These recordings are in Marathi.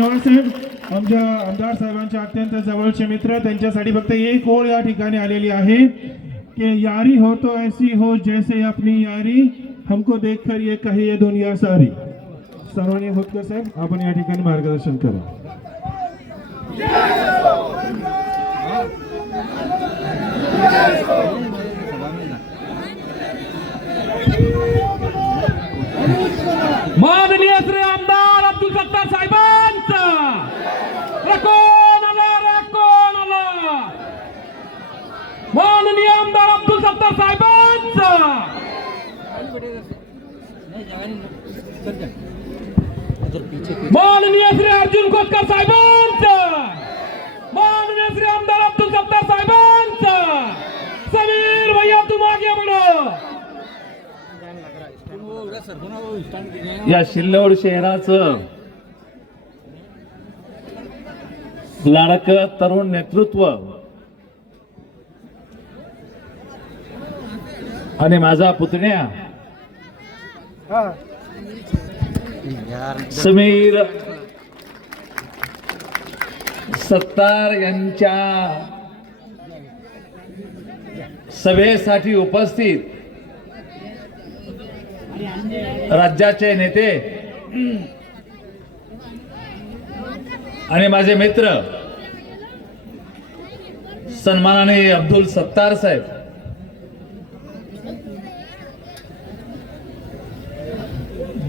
धन्यवाद साहेब आमच्या आमदार साहेबांचे अत्यंत जवळचे मित्र फक्त एक ओळ या ठिकाणी आलेली आहे कि यारी हो तो ऐसी हो, जैसे अपनी यारी, हमको देखकर ये कही ये दुनिया सारी। सर्वांनी होतकर साहेब, आपण या ठिकाणी मार्गदर्शन करा. माननीय श्री आमदार अब्दुल सत्तार साहेबांचा माननीय श्री अर्जुन खोतकर साहेबांचा! माननीय श्री आमदार अब्दुल सत्तार साहेबांचा! समीर भैया तू मागे बढ़ो या सिल्लोड शहराचं लाडक तरुण नेतृत्व आणि माझा पुतण्या समीर सत्तार यांच्या सभेसाठी उपस्थित राज्याचे नेते आणि माझे मित्र सन्मानाने अब्दुल सत्तार साहेब.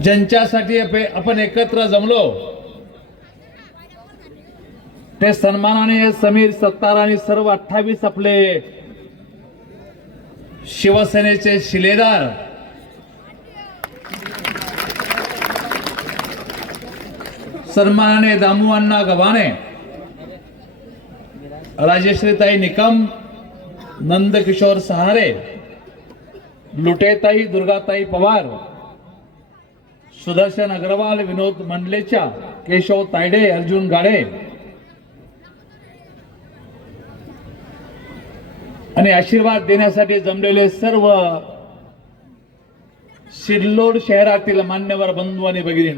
ज्यांच्यासाठी आपण एकत्र जमलो ते सन्मानाने समीर सत्तार आणि सर्व अठ्ठावीस आपले शिवसेनेचे शिलेदार सन्मानाने दामू अण्णा गव्हाणे राजेश्रीताई निकम नंदकिशोर सहारे लुटेताई दुर्गाताई पवार सुदर्शन अग्रवाल विनोद मंडलेच्या केशव तायडे अर्जुन गाडे. आणि आशीर्वाद देण्यासाठी जमलेले सर्व सिल्लोड शहरातील मान्यवर बंधू आणि भगिनी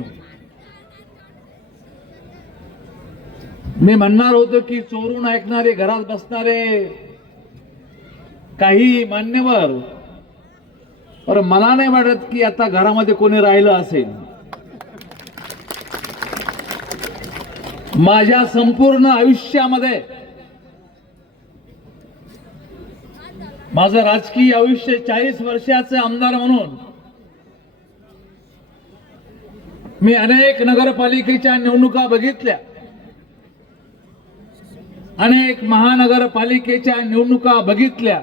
मी म्हणणार होतो की चोरून ऐकणारे घरात बसणारे काही मान्यवर पर मला नाही वाटत की आता घरामध्ये कोणी राहिलं असेल. माझ्या संपूर्ण आयुष्यामध्ये माझं राजकीय आयुष्य चाळीस वर्षाचे आमदार म्हणून मी अनेक नगरपालिकेच्या निवडणुका बघितल्या. अनेक महानगरपालिकेच्या निवडणुका बघितल्या.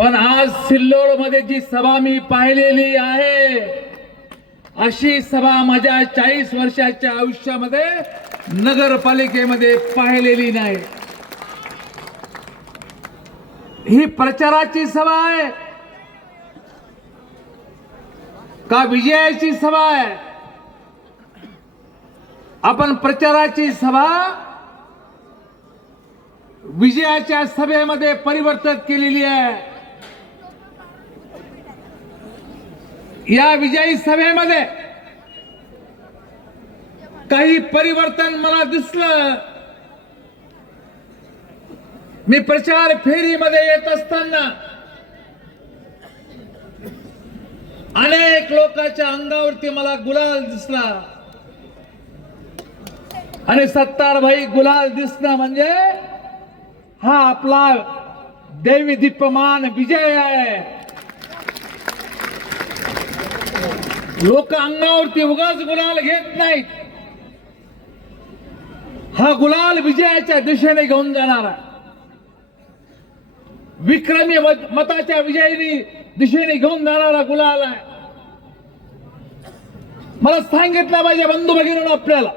पण आज सिल्लोडमध्ये जी सभा मी पाहिलेली आहे अशी सभा माझ्या चाळीस वर्षाच्या आयुष्यामध्ये नगरपालिकेमध्ये पाहिलेली नाही. ही प्रचाराची सभा आहे. का विजयाची सभा आहे? आपण प्रचाराची सभा विजयाच्या सभेमध्ये परिवर्तित केलेली आहे. या विजयी सभेमध्ये काही परिवर्तन मला दिसलं. मी प्रचार फेरीमध्ये येत असताना अनेक लोकांच्या अंगावरती मला गुलाल दिसला. आणि सत्तार भाई गुलाल दिसणं म्हणजे हा आपला देवी दीप्यमान विजय आहे. लोक अंगावरती उगाच गुलाल घेत नाहीत. हा गुलाल विजयाच्या दिशेने घेऊन जाणारा. विक्रमी मताच्या विजयी दिशेने घेऊन जाणारा गुलाल आहे. मला सांगितलं पाहिजे बंधू भगिनी आपल्याला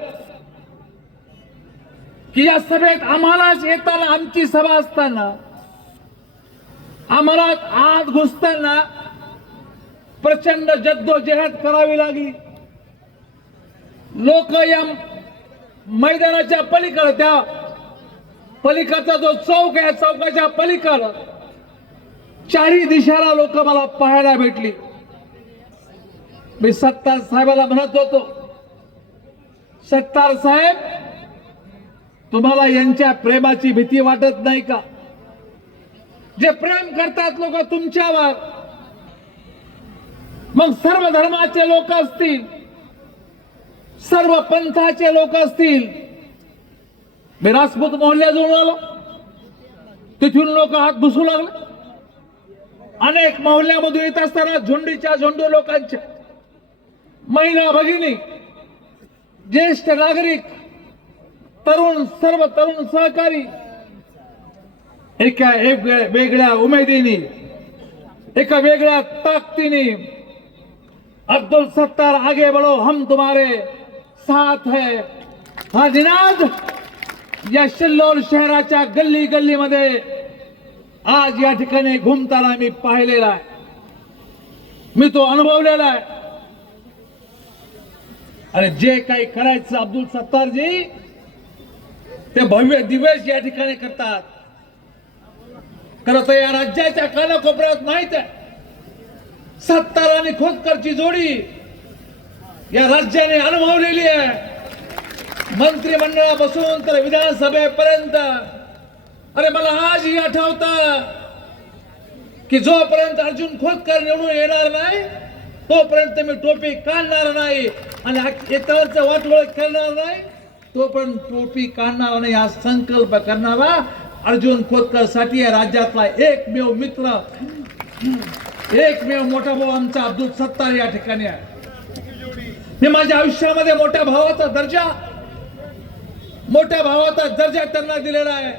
की या सभेत आम्हालाच येताना आमची सभा असताना आम्हाला आत घुसताना प्रचंड जद्दोजहद करावी लागली. लोक या मैदानाच्या पलीकडे त्या पलीकडचा जो चौक आहे चौकाच्या पलीकडं चारही दिशाला लोक मला पाहायला भेटली. मी सत्तार साहेबाला म्हणत होतो सत्तार साहेब तुम्हाला यांच्या प्रेमाची भीती वाटत नाही का? जे प्रेम करतात लोक तुमच्यावर मग सर्व धर्माचे लोक असतील सर्व पंथाचे लोक असतील मी राजपूत मोहल्ल्या जवळ आलो. तिथून लोक हात घुसू लागले. अनेक मोहल्ल्यामधून येत असताना झुंडीच्या झुंडू लोकांच्या महिला भगिनी ज्येष्ठ नागरिक तरुण सर्व तरुण सहकारी एका एक वेगळ्या उमेदीने एका वेगळ्या ताकदीने अब्दुल सत्तार आगे बढ़ो हम तुम्हारे साथ है। हा निनाद या शिल्लोर शहराच्या गल्ली गल्लीमध्ये आज या ठिकाणी घुमताना मी पाहिलेला आहे मी तो अनुभवलेला आहे अरे जे काही करायचं अब्दुल सत्तारजी ते भव्य दिवस या ठिकाणी करतात। खरं तर या राज्याच्या कानाकोपऱ्यात माहीत आहे। सत्तार आणि खोतकरची जोडी या राज्याने अनुभवलेली आहे. मंत्रिमंडळापासून तर विधानसभेपर्यंत. अरे मला आजही आठवत की जोपर्यंत अर्जुन खोतकर निवडून येणार नाही तोपर्यंत मी टोपी काढणार नाही आणि इतरांचं वाटवळ करणार नाही. तोपर्यंत टोपी काढणार नाही हा संकल्प करणारा अर्जुन खोतकरसाठी राज्यातला एकमेव मित्र. एकमेव मोठा भाऊ आमचा अब्दुल सत्तार या ठिकाणी आहे. मी माझ्या आयुष्यामध्ये मोठ्या भावाचा दर्जा मोठ्या भावाचा दर्जा त्यांना दिलेला आहे.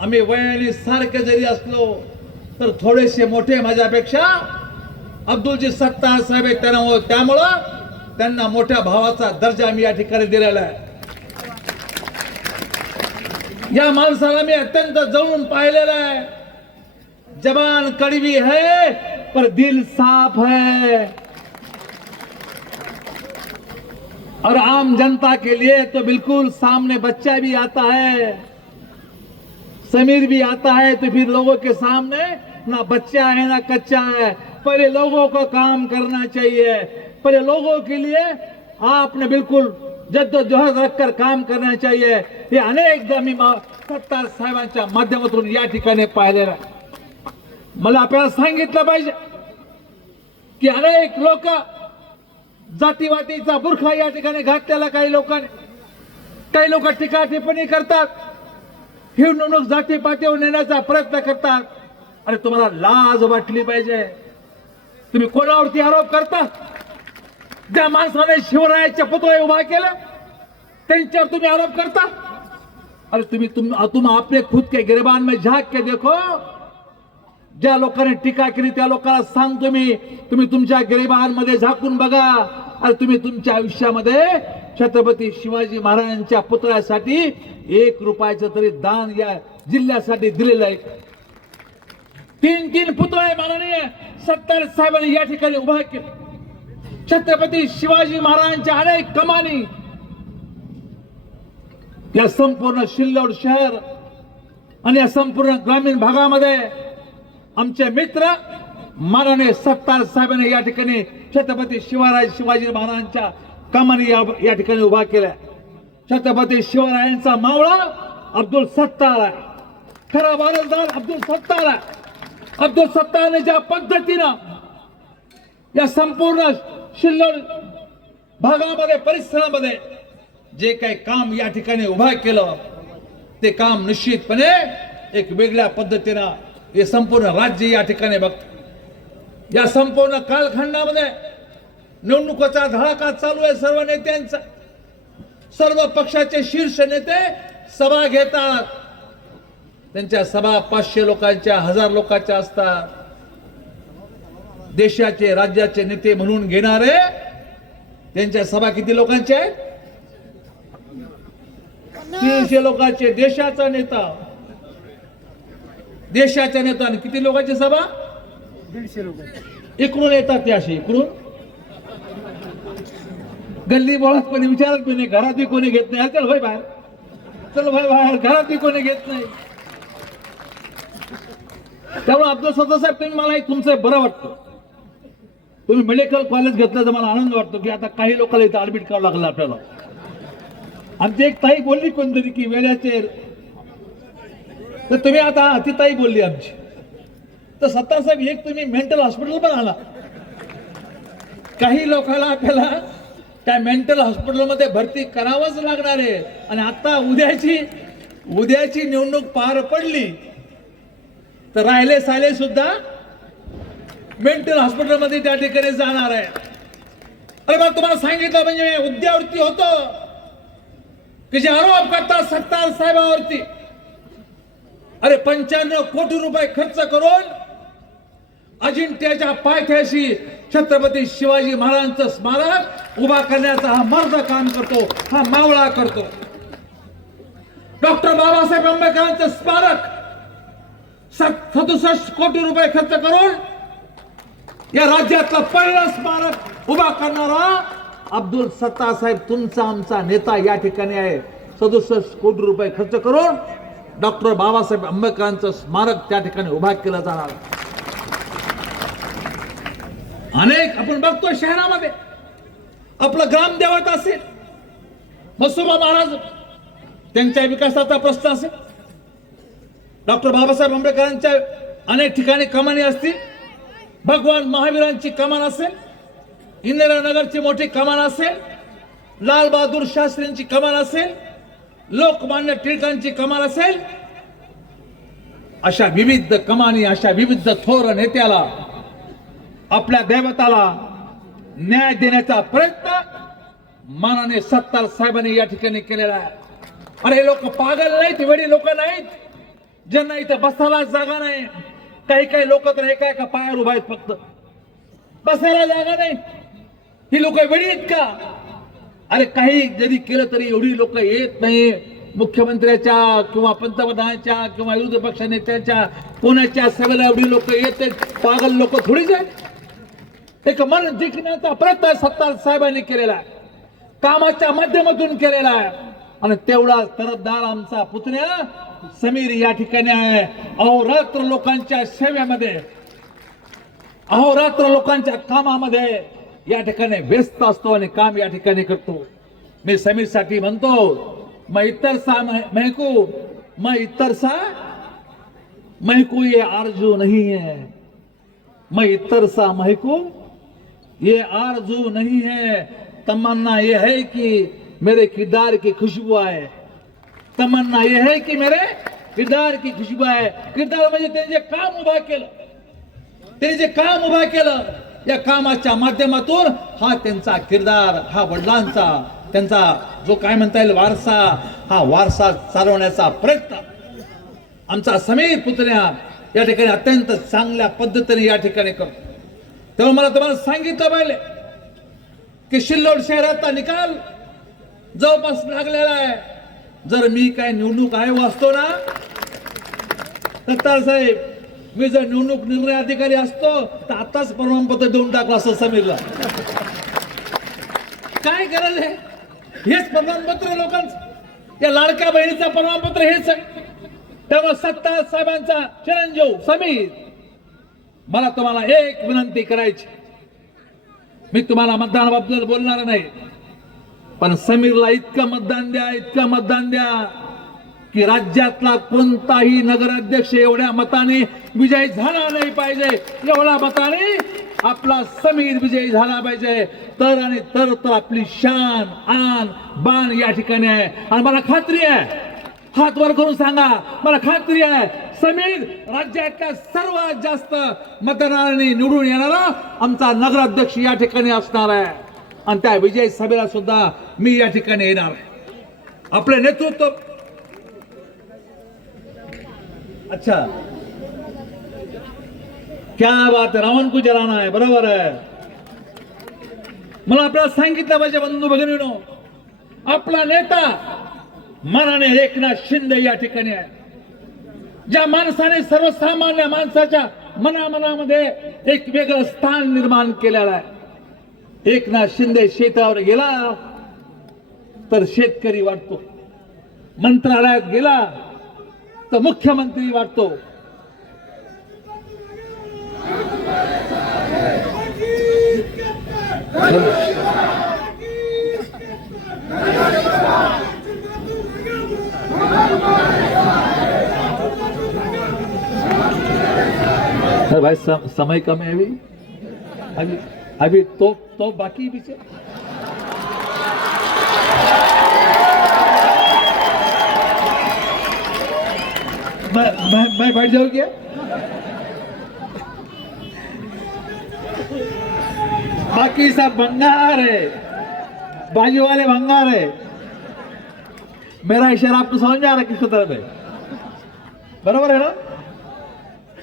आम्ही वयाने सारखे जरी असलो तर थोडेसे मोठे माझ्यापेक्षा अब्दुलजी सत्तार साहेब त्यांना त्यांना त्यामुळं त्यांना मोठ्या भावाचा दर्जा मी या ठिकाणी दिलेला आहे. या माणसाला मी अत्यंत जवळून पाहिलेला आहे. जबान कड़वी है, पर दिल साफ़ है। और आम जनता के लिए तो बिल्कुल सामने बच्चा भी आता है, समीर भी आता है तो फिर लोगों के सामने ना बच्चा है, ना कच्चा है। पहले लोगों को काम करना चाहिए। पहले लोगों के लिए आपने बिल्कुल जद्दोजहद रखकर काम करना चाहिए। हे अनेकदा मी मा- सत्तार साहेबांच्या माध्यमातून या मला आपल्याला सांगितलं पाहिजे की अनेक लोक जातीवातीचा बुरखा या ठिकाणी घातलेला काही लोकांनी. काही लोक टीका टिप्पणी करतात. हिवणूक जाती पातीवर नेण्याचा प्रयत्न करतात. आणि तुम्हाला लाज वाटली पाहिजे. तुम्ही कोणावरती आरोप करता? ज्या माणसाने शिवरायाच्या पुतळे उभा केले त्यांच्यावर तुम्ही आरोप करता? अरे तुम्ही तुम तुम आपले खुद के गिरबान में झाक के देखो. ज्या लोकांनी टीका केली त्या लोकांना सांगतो मी तुम्ही तुमच्या गरिबांमध्ये झाकून बघा आणि तुम्ही तुमच्या आयुष्यामध्ये छत्रपती शिवाजी महाराजांच्या पुतळ्यासाठी एक रुपयाचं तरी दान या जिल्ह्यासाठी दिलेलं आहे. तीन तीन पुतळे माननीय सत्तार साहेबांनी या ठिकाणी उभा केले. छत्रपती शिवाजी महाराजांच्या अनेक कमानी या संपूर्ण शिल्लोड शहर आणि या संपूर्ण ग्रामीण भागामध्ये आमचे मित्र माननीय सत्तार साहेबांनी या ठिकाणी छत्रपती शिवाराय शिवाजी महाराजांच्या कामाने या, या ठिकाणी उभा केल्या. छत्रपती शिवरायांचा मावळा अब्दुल सत्तार आहे. खरा वारसदार अब्दुल सत्तार आहे. अब्दुल सत्तारने ज्या पद्धतीनं या संपूर्ण शिल्लोड भागामध्ये परिसरामध्ये जे काही काम या ठिकाणी उभा केलं ते काम निश्चितपणे एक वेगळ्या पद्धतीनं हे संपूर्ण राज्य या ठिकाणी बघत. या संपूर्ण कालखंडामध्ये निवडणुकीचा धडाका चालू आहे सर्व नेत्यांचा. सर्व पक्षाचे शीर्ष नेते सभा घेतात. त्यांच्या सभा पाचशे लोकांच्या हजार लोकांच्या असतात. देशाचे राज्याचे नेते म्हणून घेणारे त्यांच्या सभा किती लोकांच्या आहेत? तीनशे लोकांचे देशाचा नेता. देशाच्या नेता आणि किती लोकांची सभा? इकडून येतात ते असे इकडून? गल्ली बोळात कोणी विचारत पण नाही घरातही कोणी घेत नाही. चल भाई बाहेर. चल भाई बाहेर घरातही कोणी घेत नाही. त्यामुळे अब्दुल सत्ता साहेब तुम्ही मला एक तुमचं बरं वाटतं. तुम्ही मेडिकल कॉलेज घेतल्याचा मला आनंद वाटतो की आता काही लोकांना इथं ऍडमिट करावं लागलं आपल्याला. आमची एक ताई बोलली कोणतरी की वेळाचे तर तुम्ही आता अतिताई बोलली आमची. तर सत्ता साहेब एक तुम्ही मेंटल हॉस्पिटल पण आला. काही लोकांना आपल्याला त्या मेंटल हॉस्पिटलमध्ये भरती करावंच लागणार आहे. आणि आता उद्याची उद्याची निवडणूक पार पडली तर राहिले साले सुद्धा मेंटल हॉस्पिटलमध्ये त्या ठिकाणी जाणार आहे. अरे मला तुम्हाला सांगितलं म्हणजे उद्यावरती होतो. की जे आरोप करतात सत्तार साहेबावरती. अरे पंच्याण्णव कोटी रुपये खर्च करून अजिंठ्याच्या पायथ्याशी छत्रपती शिवाजी महाराजांचं स्मारक उभा करण्याचा हा मर्द काम करतो हा मावळा करतो. डॉक्टर बाबासाहेब आंबेडकरांचं स्मारक सदुसष्ट कोटी रुपये खर्च करून या राज्यातलं पहिलं स्मारक उभा करणारा अब्दुल सत्ता साहेब तुमचा आमचा नेता या ठिकाणी आहे. सदुसष्ट कोटी रुपये खर्च करून डॉक्टर बाबासाहेब आंबेडकरांचं स्मारक त्या ठिकाणी उभा केलं जाणार. अनेक आपण बघतो शहरामध्ये. आपलं ग्रामदेवत असेल मसोबा महाराज त्यांच्या विकासाचा प्रश्न असेल. डॉक्टर बाबासाहेब आंबेडकरांच्या अनेक ठिकाणी कमानी असतील. भगवान महावीरांची कमान असेल. इंदिरानगरची मोठी कमान असेल. लाल बहादूर शास्त्रींची कमान असेल. लोकमान्य टिळकांची कमाल असेल? अशा विविध कमानी अशा विविध थोर नेत्याला आपल्या दैवताला न्याय देण्याचा प्रयत्न मानाने सत्तार साहेबांनी या ठिकाणी केलेला आहे. अरे हे लोक पागल नाहीत वेडी लोक नाहीत. ज्यांना इथं बसायला जागा नाही. काही काही लोक तर एका एका पायावर उभा आहेत फक्त. बसायला जागा नाही. ही लोक वेडी आहेत का? अरे काही जरी केलं तरी एवढी लोक येत नाही. मुख्यमंत्र्याच्या किंवा पंतप्रधानाच्या किंवा विरोधी पक्ष नेत्याच्या कोणाच्या सगळ्या एवढी लोक येत पागल लोक थोडीच आहेत. एक मन जिंकण्याचा प्रयत्न सत्तार साहेबांनी केलेला आहे. कामाच्या माध्यमातून केलेला आहे. आणि तेवढा तरफदार आमचा पुतण्या समीर या ठिकाणी आहे. अहोरात्र लोकांच्या सेवेमध्ये अहोरात्र लोकांच्या कामामध्ये या ठिकाणी व्यस्त असतो आणि काम या ठिकाणी करतो. मी समीरसाठी म्हणतो मग इतर सा महकू मग इतर सा महकू ये आरजू नाही है. मैं इतर सा महकू ये आरजू नहीं है. तमन्ना ये है कि मेरे किरदार की खुशबू आहे तमन्ना ये है की मेरे किरदार की खुशबू आहे किरदार म्हणजे त्यांनी जे काम उभा केलं त्यांनी जे काम उभा केलं या कामाच्या माध्यमातून हा त्यांचा किरदार हा वडिलांचा त्यांचा जो काय म्हणता येईल वारसा हा वारसा चालवण्याचा प्रयत्न. आमचा समीर पुतण्या या ठिकाणी अत्यंत चांगल्या पद्धतीने या ठिकाणी करतो. तेव्हा मला तुम्हाला सांगितलं पाहिजे की शिल्लोड शहराचा निकाल जवळपास लागलेला आहे. जर मी काय निवडणूक आहे वाचतो ना तर साहेब मी जर निवडणूक निर्णय अधिकारी असतो तर आताच प्रमाणपत्र देऊन टाकलं असं समीरला. काय गरज आहे हेच प्रमाणपत्र आहे लोकांचं. या लाडक्या बहिणीचं प्रमाणपत्र हेच आहे. त्यामुळे सत्ता साहेबांचा चिरंजीव समीर. मला तुम्हाला एक विनंती करायची. मी तुम्हाला मतदानाबद्दल बोलणार नाही. पण समीरला इतकं मतदान द्या इतकं मतदान द्या. की राज्यातला कोणताही नगराध्यक्ष एवढ्या मताने विजयी झाला नाही पाहिजे. एवढ्या मताने आपला समीर विजयी झाला पाहिजे. तर आणि तर तर आपली शान आन बाण या ठिकाणी आहे. आणि मला खात्री आहे हात वर करून सांगा मला खात्री आहे समीर राज्यातल्या सर्वात जास्त मतदारांनी निवडून येणारा आमचा नगराध्यक्ष या ठिकाणी असणार आहे. आणि त्या विजय सभेला सुद्धा मी या ठिकाणी येणार आहे. आपले नेतृत्व अच्छा। क्या बात है रावण को जलाना है बरोबर आहे मला आपल्याला सांगितलं पाहिजे बंधू भगिनीनो आपला नेता मनाने एकनाथ शिंदे या ठिकाणी आहे. ज्या माणसाने सर्वसामान्य माणसाच्या मनामनामध्ये एक वेगळं स्थान निर्माण केलेलं आहे. एकनाथ शिंदे शेतावर गेला तर शेतकरी वाटतो. मंत्रालयात गेला तो मुख्यमंत्री वाटतो भाई समय कम है अभी। अभी तो तो बाकी पीछे मैं मैं मैं बैठ जाऊँ क्या? बाकी सब भंगार है। बाजू वाले भंगार है। मेरा इशारा आपको समझ में आ रहा है किसको तरफ़ है? बराबर है ना?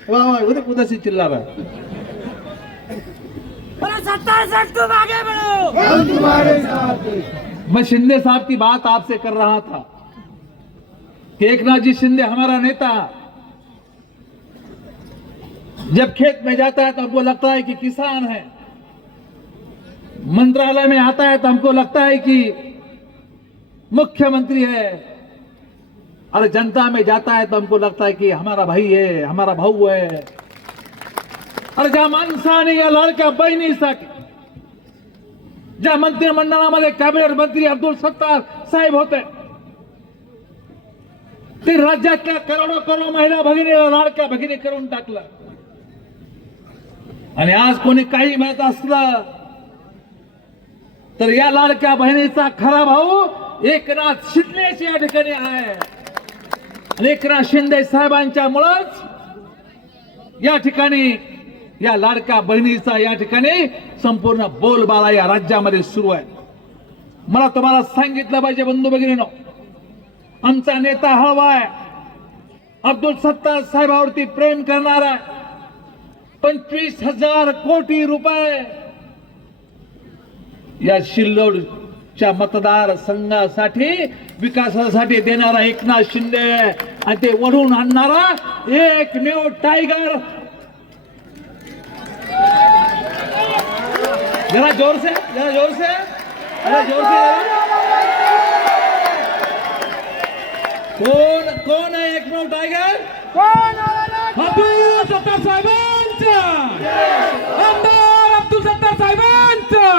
वाह वाह उधर उधर से चिल्ला रहा है। मैं शिंदे साहब की बात आपसे कर रहा था। एक नाथ जी शिंदे हमारा नेता। जब खेत में जाता है तो हमको लगता है कि किसान है। मंत्रालय में आता है तो हमको लगता है कि मुख्यमंत्री है। और जनता में जाता है तो हमको लगता है कि हमारा भाई है, हमारा भाऊ है। अरे ज्या माणसाने या लाडक्या बहिणीसाठी ज्या मंत्रिमंडळामध्ये कॅबिनेट मंत्री अब्दुल सत्तार साहेब होते ते राज्यातल्या करोडो करोडो महिला भगिनीला लाडक्या भगिनी करून टाकलं. आणि आज कोणी काही म्हणत असलं तर या लाडक्या बहिणीचा खरा भाऊ एकनाथ शिंदेच या ठिकाणी आहे. एकनाथ शिंदे साहेबांच्या मुळेच या ठिकाणी या लाडक्या बहिणीचा या ठिकाणी संपूर्ण बोलबाला या राज्यामध्ये सुरू आहे. मला तुम्हाला सांगितलं पाहिजे बंधू भगिनीनो. आमचा नेता हवाय आहे. अब्दुल सत्तार साहेबावरती प्रेम करणारा पंचवीस हजार कोटी रुपये या शिल्लोडच्या मतदार संघासाठी विकासासाठी देणारा एकनाथ शिंदे आणि ते वढून आणणारा एकमेव टायगर जरा जोर से जरा जोर से जरा जोर से जरा। कौन कौन है एकमेव टायगर अब्दुल सत्तार साहेबांचा. आमदार अब्दुल सत्तार साहेबांचा.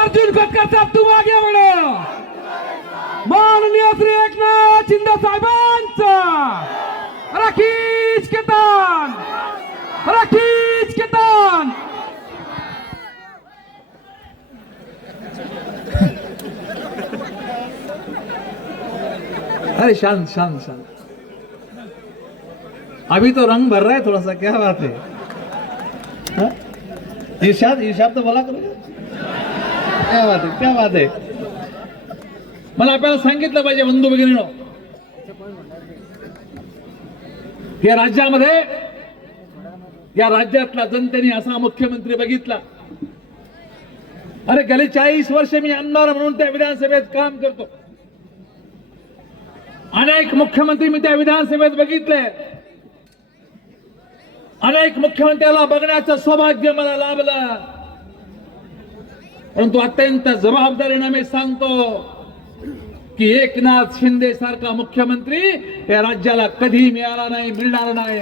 अर्जुन साहेब तुम आगे बढ़ो माननीय श्री एकनाथ शिंदे साहेबांचा. राखीच केतान राखीच केतान अरे शांत शांत शांत. अभी तो रंग भर रहा है थोड़ा सा क्या बात है? हाँ? इरशाद तो बोला करो क्या बात है क्या बात है? मला आपल्याला सांगितलं पाहिजे बंधू भगिनीनो. या राज्यामध्ये या राज्यातला जनतेने असा मुख्यमंत्री बघितला. अरे गेले चाळीस वर्ष मी आमदार म्हणून त्या विधानसभेत काम करतो. अनेक मुख्यमंत्री मी त्या विधानसभेत बघितले. अनेक मुख्यमंत्र्याला बघण्याचं सौभाग्य मला लाभलं. परंतु अत्यंत जबाबदारीनं मी सांगतो की एकनाथ शिंदे सारखा मुख्यमंत्री या राज्याला कधी मिळाला नाही मिळणार नाही.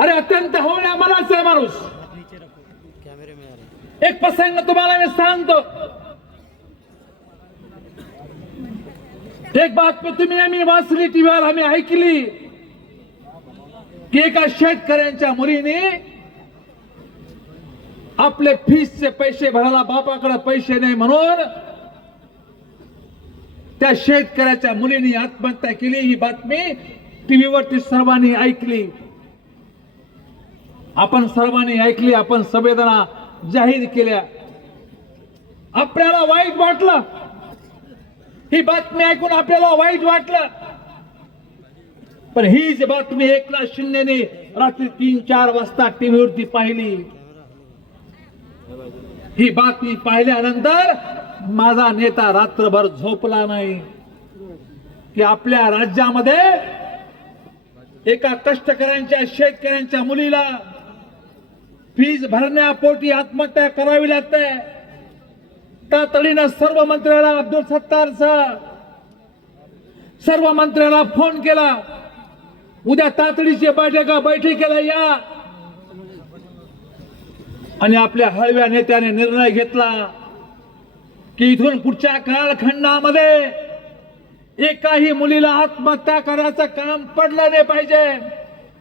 अरे अत्यंत होण्या मनाचा माणूस. एक प्रसंग तुम्हाला मी सांगतो. एक बातमी तुम्ही आम्ही वाचली टीव्हीवर आम्ही ऐकली. की एका शेतकऱ्यांच्या मुलीने आपले फीसचे पैसे भरायला बापाकडे पैसे नाही म्हणून त्या शेतकऱ्याच्या मुलीने आत्महत्या केली. ही बातमी टीव्हीवरती सर्वांनी ऐकली. आपण सर्वांनी ऐकली आपण संवेदना जाहीर केल्या. आपल्याला वाईट वाटलं. ही बातमी ऐकून आपल्याला वाईट वाटलं. पण हीच बातमी एकनाथ शिंदेने रात्री तीन चार वाजता टीव्हीवरती पाहिली. ही बातमी पाहिल्यानंतर माझा नेता रात्रभर झोपला नाही. की आपल्या राज्यामध्ये एका कष्टकऱ्यांच्या शेतकऱ्यांच्या मुलीला फीज भरण्यापोटी आत्महत्या करावी लागते. तातडीनं सर्व मंत्र्याला अब्दुल सत्तारचा सर्व मंत्र्याला फोन केला. उद्या तातडीची बैठका बैठकीला या. आणि आपल्या हळव्या नेत्याने निर्णय घेतला की इथून पुढच्या कालखंडामध्ये एकाही मुलीला आत्महत्या करायचं काम पडलं नाही पाहिजे.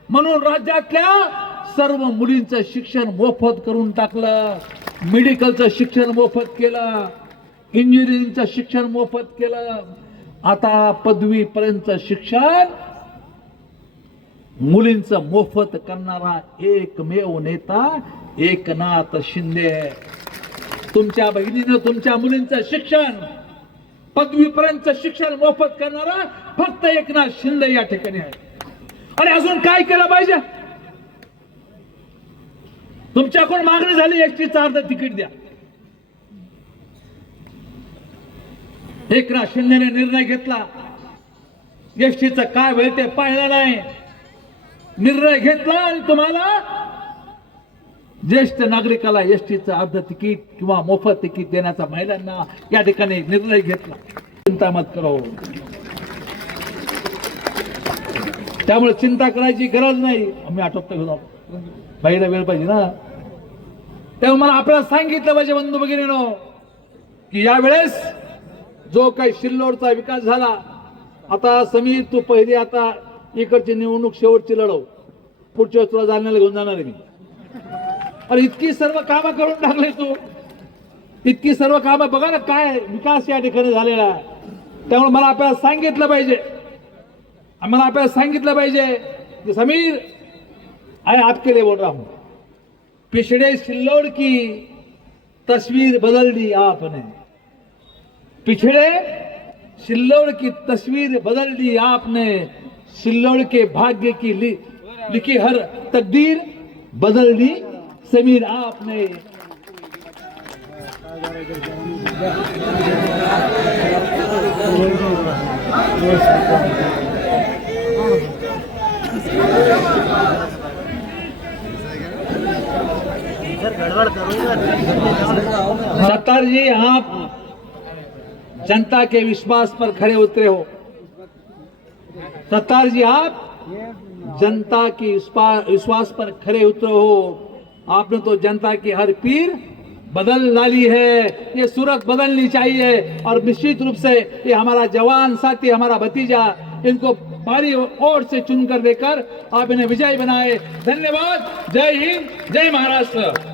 म्हणून राज्यातल्या सर्व मुलींचं शिक्षण मोफत करून टाकलं. मेडिकलचं शिक्षण मोफत केलं इंजिनिअरिंगचं शिक्षण मोफत केलं. आता पदवी पर्यंत शिक्षण मुलींचं मोफत करणारा एकमेव नेता एकनाथ शिंदे. तुमच्या बहिणीनं तुमच्या मुलींचं शिक्षण पदवीपर्यंत शिक्षण मोफत करणारा फक्त एकनाथ शिंदे या ठिकाणी आहे. आणि अजून काय केलं पाहिजे? तुमच्याकडून मागणी झाली एसटीचं अर्ध तिकीट द्या. एकनाथ शिंदेने निर्णय घेतला. एसटीचं काय होईल ते पाहिलं नाही. निर्णय घेतला आणि तुम्हाला ज्येष्ठ नागरिकाला एसटीचं अर्ध तिकीट किंवा मोफत तिकीट देण्याचा महिलांना या ठिकाणी निर्णय घेतला. चिंता मत करो. त्यामुळे चिंता करायची गरज नाही. आम्ही आटोपतो. घेऊन आलो. वेळ पाहिजे ना. त्यामुळे मला आपल्याला सांगितलं पाहिजे बंधू भगिनीनो की यावेळेस जो काही शिल्लोडचा विकास झाला आता समीर तू पहिली आता इकडची निवडणूक शेवटची लढव. पुढच्या तुला जालन्याला घेऊन जाणार आहे मी. अरे इतकी सर्व कामं करून टाकले तू. इतकी सर्व कामं बघा ना काय विकास या ठिकाणी झालेला आहे. त्यामुळे मला आपल्याला सांगितलं पाहिजे. मला आपल्याला सांगितलं पाहिजे की समीर आय आपके लिए बोल रहा हूं. पिछड़े सिल्लोड की तस्वीर बदल दी आपने। पिछड़े सिल्लोड की तस्वीर बदल दी आपने। सिल्लोड के भाग्य की लि, लिखी हर तकदीर बदल दी समीर आपने। सत्तार जी, आप जनता के विश्वास पर खड़े उतरे हो। सत्तार जी, आप जनता की विश्वास पर खड़े उतरे हो। आपने तो जनता की हर पीर बदल डाली है। ये सूरत बदलनी चाहिए और निश्चित रूप से ये हमारा जवान साथी, हमारा भतीजा, इनको भारी और से चुनकर देकर आप इन्हें विजय बनाए। धन्यवाद। जय हिंद, जय महाराष्ट्र।